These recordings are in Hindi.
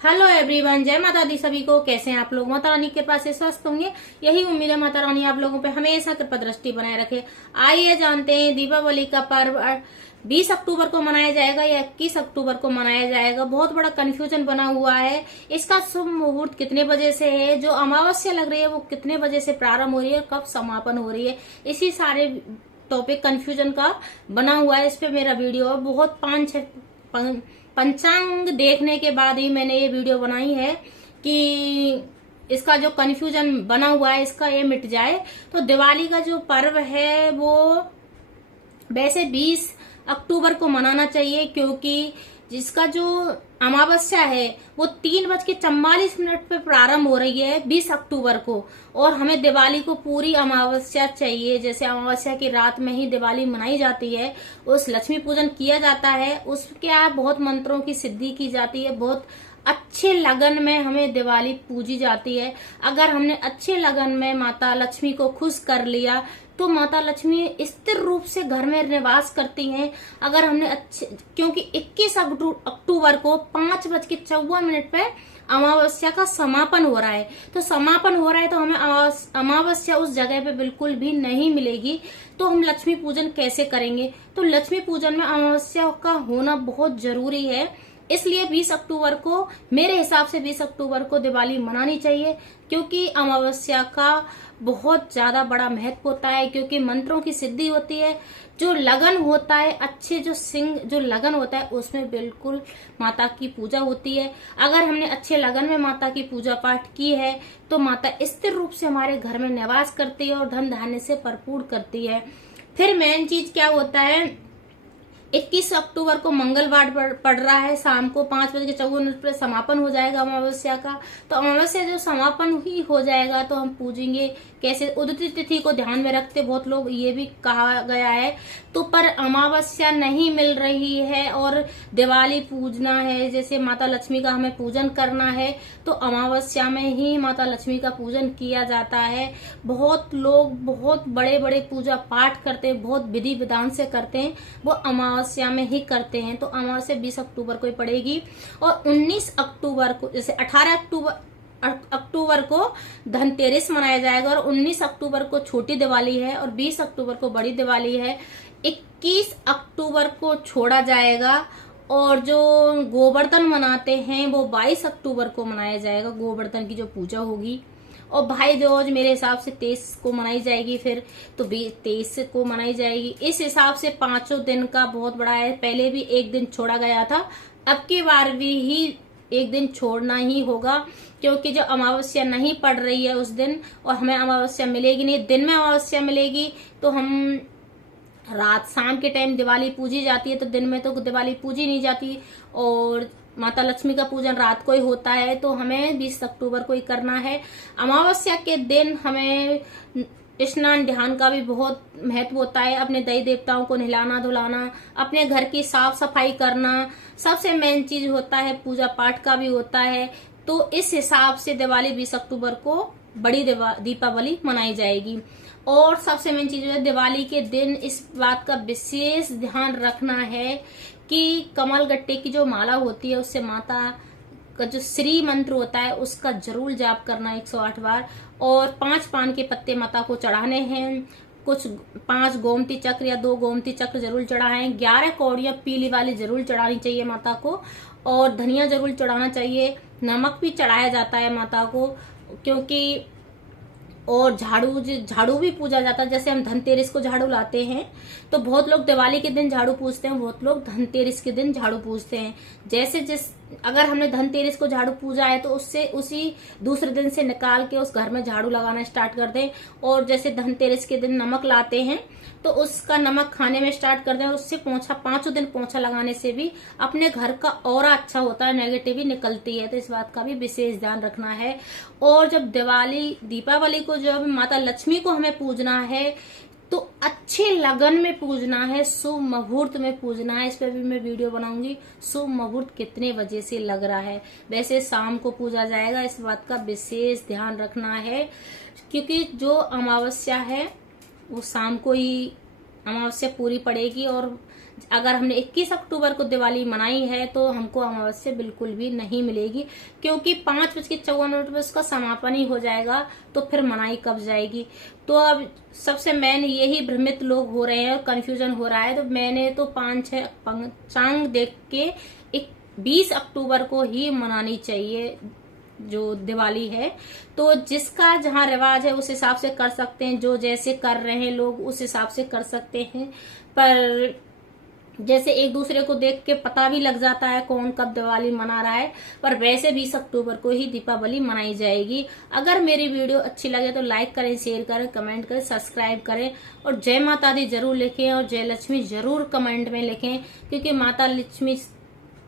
हेलो एवरीवन, जय माता दी सभी को। कैसे हैं आप लोग? माता रानी की कृपा से स्वस्थ होंगे, यही उम्मीद है। माता रानी आप लोगों पे हमेशा कृपा दृष्टि बनाए रखे। आइए जानते हैं दीपावली का पर्व 20 अक्टूबर को मनाया जाएगा या 21 अक्टूबर को मनाया जाएगा। बहुत बड़ा कंफ्यूजन बना हुआ है। इसका शुभ मुहूर्त कितने बजे से है, जो अमावस्या लग रही है वो कितने बजे से प्रारंभ हो रही है, कब समापन हो रही है, इसी सारे टॉपिक कंफ्यूजन का बना हुआ है। इस पे मेरा वीडियो बहुत 5-6 पंचांग देखने के बाद ही मैंने ये वीडियो बनाई है कि इसका जो कंफ्यूजन बना हुआ है इसका ये मिट जाए। तो दिवाली का जो पर्व है वो वैसे 20 अक्टूबर को मनाना चाहिए, क्योंकि जिसका जो अमावस्या है वो 3:44 पे प्रारंभ हो रही है 20 अक्टूबर को, और हमें दिवाली को पूरी अमावस्या चाहिए। जैसे अमावस्या की रात में ही दिवाली मनाई जाती है, उस लक्ष्मी पूजन किया जाता है, उस क्या बहुत मंत्रों की सिद्धि की जाती है, बहुत अच्छे लगन में हमें दिवाली पूजी जाती है। अगर हमने अच्छे लगन में माता लक्ष्मी को खुश कर लिया तो माता लक्ष्मी स्थिर रूप से घर में निवास करती हैं। अगर हमने अच्छे, क्योंकि 21 अक्टूबर को 5:54 पे अमावस्या का समापन हो रहा है, तो समापन हो रहा है तो हमें अमावस्या उस जगह पे बिल्कुल भी नहीं मिलेगी। तो हम लक्ष्मी पूजन कैसे करेंगे? तो लक्ष्मी पूजन में अमावस्या का होना बहुत जरूरी है। इसलिए 20 अक्टूबर को, मेरे हिसाब से 20 अक्टूबर को दिवाली मनानी चाहिए, क्योंकि अमावस्या का बहुत ज्यादा बड़ा महत्व होता है, क्योंकि मंत्रों की सिद्धि होती है। जो लगन होता है, अच्छे जो लगन होता है उसमें बिल्कुल माता की पूजा होती है। अगर हमने अच्छे लगन में माता की पूजा पाठ की है तो माता स्थिर रूप से हमारे घर में निवास करती है और धन धान्य से भरपूर करती है। फिर मेन चीज क्या होता है, 21 अक्टूबर को मंगलवार पड़ रहा है, शाम को 5:54 पर समापन हो जाएगा अमावस्या का। तो अमावस्या जो समापन ही हो जाएगा तो हम पूजेंगे कैसे? उदित तिथि को ध्यान में रखते बहुत लोग ये भी कहा गया है, तो पर अमावस्या नहीं मिल रही है और दिवाली पूजना है, जैसे माता लक्ष्मी का हमें पूजन करना है, तो अमावस्या में ही माता लक्ष्मी का पूजन किया जाता है। बहुत लोग बहुत बड़े बड़े पूजा पाठ करते हैं, बहुत विधि विधान से करते हैं, वो अमावस्या में ही करते हैं। तो अमावस्या 20 अक्टूबर को ही पड़ेगी। और 19 अक्टूबर को, जैसे 18 अक्टूबर को धनतेरस मनाया जाएगा, और 19 अक्टूबर को छोटी दिवाली है और 20 अक्टूबर को बड़ी दिवाली है। 21 अक्टूबर को छोड़ा जाएगा, और जो गोवर्धन मनाते हैं वो 22 अक्टूबर को मनाया जाएगा, गोवर्धन की जो पूजा होगी। और भाई दूज मेरे हिसाब से 23 को मनाई जाएगी, फिर तो 23 को मनाई जाएगी। इस हिसाब से 5 दिन का बहुत बड़ा है। पहले भी एक दिन छोड़ा गया था, अब की बार भी एक दिन छोड़ना ही होगा, क्योंकि जो अमावस्या नहीं पड़ रही है उस दिन, और हमें अमावस्या मिलेगी नहीं, दिन में अमावस्या मिलेगी, तो हम रात शाम के टाइम दिवाली पूजी जाती है, तो दिन में तो दिवाली पूजी नहीं जाती। और माता लक्ष्मी का पूजन रात को ही होता है, तो हमें 20 अक्टूबर को ही करना है। अमावस्या के दिन हमें स्नान ध्यान का भी बहुत महत्व होता है। अपने देवी देवताओं को नहलाना धुलाना, अपने घर की साफ सफाई करना, सबसे मेन चीज होता है। पूजा पाठ का भी होता है। तो इस हिसाब से दिवाली 20 अक्टूबर को बड़ी दीपावली मनाई जाएगी। और सबसे मेन चीज है, दिवाली के दिन इस बात का विशेष ध्यान रखना है कि कमल गट्टे की जो माला होती है उससे माता का जो श्री मंत्र होता है उसका जरूर जाप करना 108 बार, और 5 पान के पत्ते माता को चढ़ाने हैं। कुछ 5 गोमती चक्र या 2 गोमती चक्र जरूर चढ़ाएं। 11 कौड़ियां पीली वाली जरूर चढ़ानी चाहिए माता को, और धनिया जरूर चढ़ाना चाहिए। नमक भी चढ़ाया जाता है माता को, क्योंकि और झाड़ू भी पूजा जाता है। जैसे हम धनतेरस को झाड़ू लाते हैं, तो बहुत लोग दिवाली के दिन झाड़ू पूजते हैं, बहुत लोग धनतेरस के दिन झाड़ू पूजते हैं। जैसे अगर हमने धनतेरस को झाड़ू पूजा है तो उससे उसी दूसरे दिन से निकाल के उस घर में झाड़ू लगाना स्टार्ट कर दें। और जैसे धनतेरस के दिन नमक लाते हैं तो उसका नमक खाने में स्टार्ट कर दें, और उससे पोंछा 5 दिन पोंछा लगाने से भी अपने घर का ऑरा अच्छा होता है, नेगेटिव निकलती है। तो इस बात का भी विशेष ध्यान रखना है। और जब दीपावली को जब माता लक्ष्मी को हमें पूजना है तो अच्छे लगन में पूजना है, शुभ मुहूर्त में पूजना है। इस पर भी मैं वीडियो बनाऊंगी, शुभ मुहूर्त कितने बजे से लग रहा है। वैसे शाम को पूजा जाएगा, इस बात का विशेष ध्यान रखना है, क्योंकि जो अमावस्या है वो शाम को ही अमावस्या पूरी पड़ेगी, और अगर हमने 21 अक्टूबर को दिवाली मनाई है तो हमको अमावस्या बिल्कुल भी नहीं मिलेगी, क्योंकि 5:54 पर उसका समापन ही हो जाएगा, तो फिर मनाई कब जाएगी। तो अब सबसे मेन यही भ्रमित लोग हो रहे हैं और कंफ्यूजन हो रहा है। तो मैंने तो 5-6 पंचांग देख के 20 अक्टूबर को ही मनानी चाहिए जो दिवाली है। तो जिसका जहाँ रिवाज है उस हिसाब से कर सकते हैं, जो जैसे कर रहे हैं लोग उस हिसाब से कर सकते हैं। पर जैसे एक दूसरे को देख के पता भी लग जाता है कौन कब दिवाली मना रहा है, पर वैसे 20 अक्टूबर को ही दीपावली मनाई जाएगी। अगर मेरी वीडियो अच्छी लगे तो लाइक करें, शेयर करें, कमेंट करें, सब्सक्राइब करें और जय माता दी जरूर लिखें और जय लक्ष्मी जरूर कमेंट में लिखें, क्योंकि माता लक्ष्मी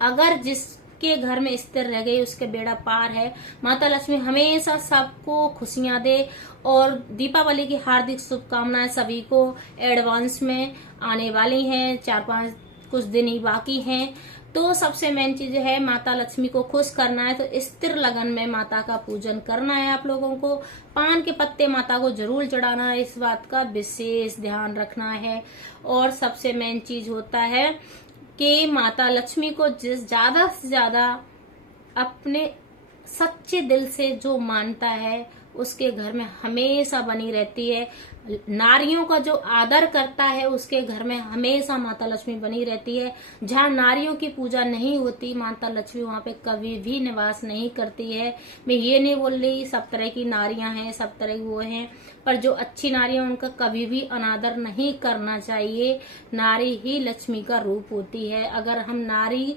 अगर जिसके घर में स्थिर रह गई उसके बेड़ा पार है। माता लक्ष्मी हमेशा सबको खुशियां दे और दीपावली की हार्दिक शुभकामनाएं सभी को एडवांस में आने वाली हैं, 4-5 कुछ दिन ही बाकी हैं। तो सबसे मेन चीज है माता लक्ष्मी को खुश करना है, तो स्थिर लगन में माता का पूजन करना है। आप लोगों को पान के पत्ते माता को जरूर चढ़ाना है, इस बात का विशेष ध्यान रखना है। और सबसे मेन चीज होता है कि माता लक्ष्मी को ज्यादा से ज्यादा अपने सच्चे दिल से जो मानता है उसके घर में हमेशा बनी रहती है। नारियों का जो आदर करता है उसके घर में हमेशा माता लक्ष्मी बनी रहती है। जहाँ नारियों की पूजा नहीं होती माता लक्ष्मी वहां पे कभी भी निवास नहीं करती है। मैं ये नहीं बोल रही सब तरह की नारियां हैं, सब तरह वो हैं, पर जो अच्छी नारियां उनका कभी भी अनादर नहीं करना चाहिए। नारी ही लक्ष्मी का रूप होती है। अगर हम नारी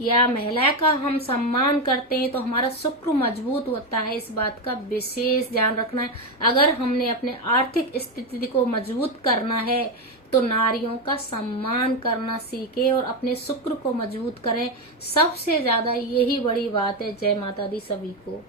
या महिला का हम सम्मान करते हैं तो हमारा शुक्र मजबूत होता है, इस बात का विशेष ध्यान रखना है। अगर हमने अपने आर्थिक स्थिति को मजबूत करना है तो नारियों का सम्मान करना सीखें और अपने शुक्र को मजबूत करें। सबसे ज्यादा यही बड़ी बात है। जय माता दी सभी को।